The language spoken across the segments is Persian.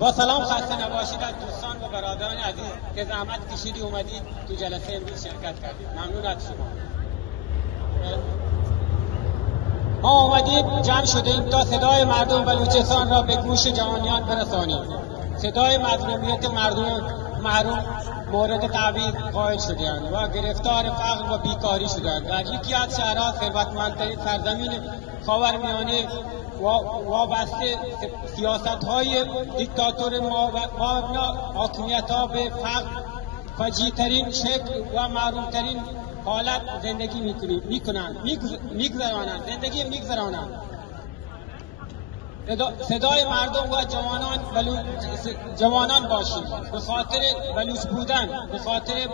با سلام خسته نباشید از دوستان و برادران عزیز که زحمت کشیدی اومدید تو جلسه امروز شرکت کردید. ممنون از شما. ما اومدیم جمع شدیم تا صدای مردم بلوچستان را به گوش جهانیان برسانیم. صدای مظلومیت مردم محروم مورد تعویض قائل شده‌اند و گرفتار فقر و بیکاری شده‌اند. در یکی از شهرها ثروتمندترین سرزمین خاورمیانه وابسته سیاست‌های دیکتاتور مابنا حاکمیت‌ها به فقر فجیع‌ترین شکل و محروم‌ترین حالت زندگی می‌گذرانند. صدای مردم و جوانان باشید. به خاطر بلوچ بودن، به خاطر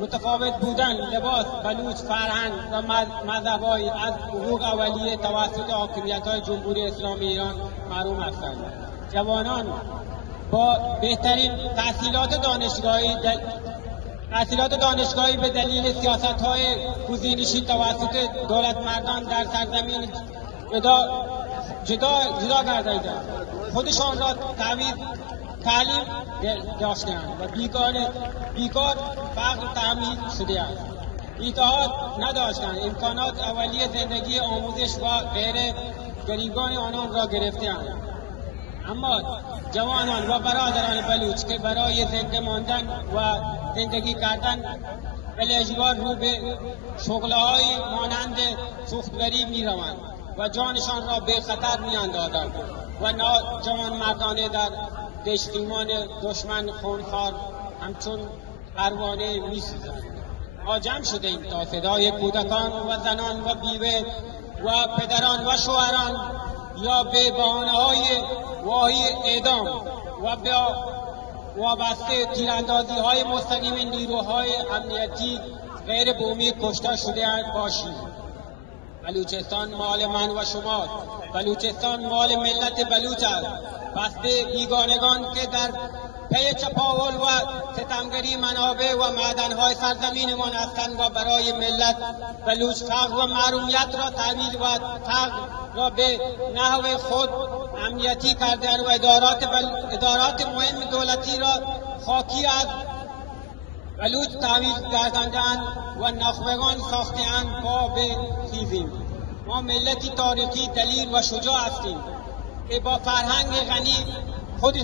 متفاوت بودن لباس بلوچ، فرهنگ و مذهب‌های از حقوق اولیه توسط حاکمیت‌های جمهوری اسلامی ایران محروم هستند. جوانان با بهترین تحصیلات دانشگاهی به دلیل سیاست‌های گزینشی توسط دولتمردان در سرزمین جدا گردیدند. خودشان را تعلیم داشتند و بیکار فقر تعمیل شده است. اتحاد نداشتند. امکانات اولیه زندگی، آموزش و غیره گریبان آنان را گرفتند. اما جوانان و برادران بلوچ که برای زنده ماندن و زندگی کردن بالاجبار رو به شغل‌هایی مانند سوختگری می‌روند و جانشان را به خطر می‌اندازند و جوانمردانه در دشتیمان دشمن خونخوار همچون پروانه می‌سوزند. ما جمع شدیم تا صدای کودکان و زنان و بیوه و پدران و شوهران یا به بهانه‌های واهی اعدام و به وابسته تیراندازی‌های مستقیم نیروهای امنیتی غیر بومی کشته شده باشیم. بلوچستان مال من و شما، بلوچستان مال ملت بلوچ است. پس به بیگانگان که در پی چپاول و ستمگری منابع و معدن‌های سرزمینمان هستند و برای ملت بلوچ فقر و محرومیت را تعمیل و فقر را به نحو خود امنیتی کردند و ادارات مهم دولتی را خاکی از بلوچ تعمیل گرداندند و نخبگان ساخته‌اند. ما به خیزیم. ما ملتی تاریخی دلیر و شجاع هستیم که با فرهنگ غنی خود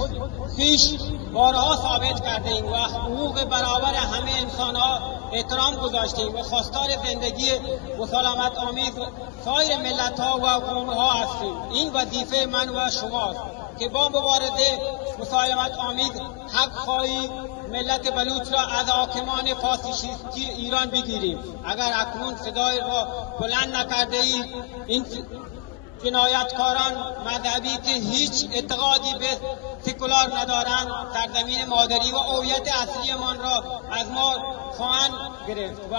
خویش بارها ثابت کرده ایم و حقوق برابر همه انسان‌ها احترام گذاشتیم و خواستار زندگی مسالمت آمیز سایر ملت‌ها و قوم‌ها هستیم. این وظیفه من و شماست که با مبارزه مسالمت آمیز حق خواهی ملت بلوچ را از حاکمان فاشیستی ایران بگیریم. اگر اکنون صدای را بلند نکرده اید، این جنایتکاران مذهبی که هیچ اعتقادی به سکولار ندارند سرزمین مادری و هویت اصلیمان را از ما خواهند گرفت و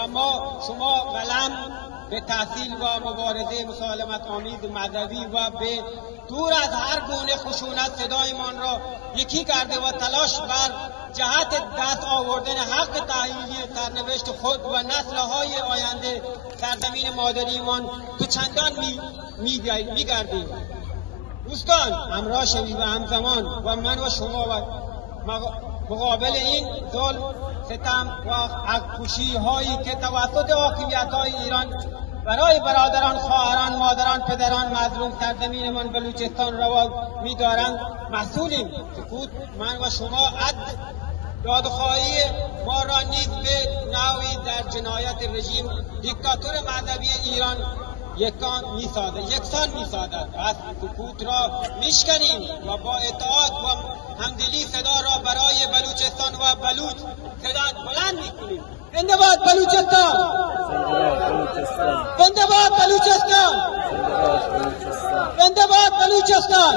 شما قلم به تحصیل و مبارزه مسالمت آمیز مذهبی و به دور از هر گونه خشونت صدایمان را یکی کرده و تلاش بر جهت دست آوردن حق تحلیلی سرنوشت خود و نسل‌های آینده سرزمین مادریمان تو چندان می‌گردیم. دوستان همراه شوید و همزمان و من و شما و مقابل این ظلم، ستم و حق‌پوشی هایی که توسط حاکمیت‌های ایران برای برادران، خواهران، مادران، پدران مظلوم سرزمینمان بلوچستان روا می‌دارند مسئولیم. سکوت من و شما دادخواهی ما را نیز به نوعی در جنایت رژیم دیکتاتور مذهبی ایران یکسان می‌سازد. پس سکوت را میشکنیم و با اطاعت و همدلی صدا را برای بلوچستان و بلوچ صدا بلند می‌کنیم. زنده باد بلوچستان! زنده باد بلوچستان! زنده باد بلوچستان!